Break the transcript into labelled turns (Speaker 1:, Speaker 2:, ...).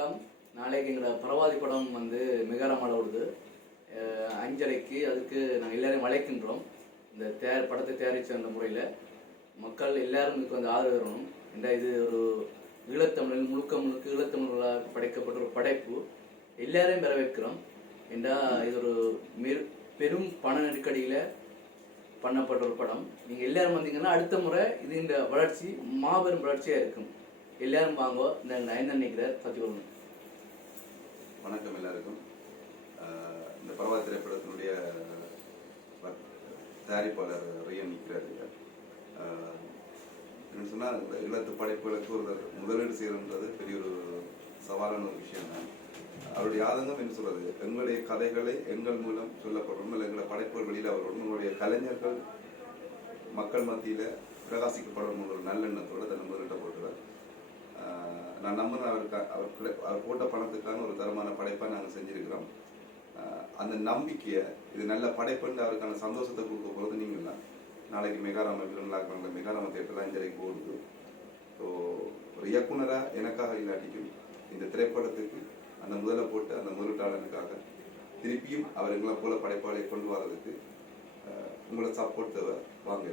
Speaker 1: வணக்கம். நாளைக்கு எங்களோட பரவாதி படம் வந்து மிகாரமாட வருது அஞ்சரைக்கு அதுக்கு நாங்கள் எல்லாரையும் வளைக்கின்றோம் இந்த தே படத்தை தயாரித்த அந்த முறையில். மக்கள் எல்லாரும் இதுக்கு வந்து ஆதரவு தரணும் ஏன்னா இது ஒரு ஈழத்தமிழில் முழுக்க முழுக்க ஈழத்தமிழர்களால் படைக்கப்பட்ட ஒரு படைப்பு. எல்லாரையும் வரவேற்கிறோம் என்றா இது ஒரு மெரு பெரும் பண நெருக்கடியில் பண்ணப்பட்ட ஒரு படம். நீங்கள் எல்லாரும் வந்தீங்கன்னா அடுத்த முறை இது இந்த வளர்ச்சி மாபெரும் வளர்ச்சியாக இருக்கும். எல்லாரும் வாங்கோ இந்த நான் நினைக்கிறார் நினைக்கிறேன் பற்றி சொல்லணும்
Speaker 2: வணக்கம் எல்லாருக்கும். இந்த பரவா திரைப்படத்தினுடைய தயாரிப்பாளர் ரியன் நிற்கிறார் என்னன்னு சொன்னால் இந்த இல்லத்து படைப்புகளுக்கு ஒரு முதலீடு செய்யறதுன்றது பெரிய ஒரு சவாலான ஒரு விஷயம் தான். அவருடைய ஆதங்கம் என்ன சொல்றது? எங்களுடைய கதைகளை எங்கள் மூலம் சொல்லப்படணும் இல்லை எங்களை படைப்புகள் வெளியில் அவரோட உங்களுடைய கலைஞர்கள் மக்கள் மத்தியில் பிரகாசிக்கப்படணும் ஒரு நல்லெண்ணத்தோடு நான் நம்புறேன் அவருக்கு அவர் அவர் போட்ட பணத்துக்கான ஒரு தரமான படைப்பை நாங்கள் செஞ்சிருக்கிறோம். அந்த நம்பிக்கையை இது நல்ல படைப்புன்ற அவருக்கான சந்தோஷத்தை கொடுக்க போகிறது நீங்கள் தான் நாளைக்கு மெகாராம விரும்பலாக்கிறாங்க மெகாராம தேட்டரில் அஞ்சரைக்கு ஓடுது. ஸோ ஒரு இயக்குனராக எனக்காக இல்லாட்டிக்கும் இந்த திரைப்படத்துக்கு அந்த முதலை போட்டு அந்த முதலீட்டாளனுக்காக திருப்பியும் அவர் எங்களை போல படைப்பாளை கொண்டு வர்றதுக்கு உங்களை சப்போர்ட் தேவை வாங்க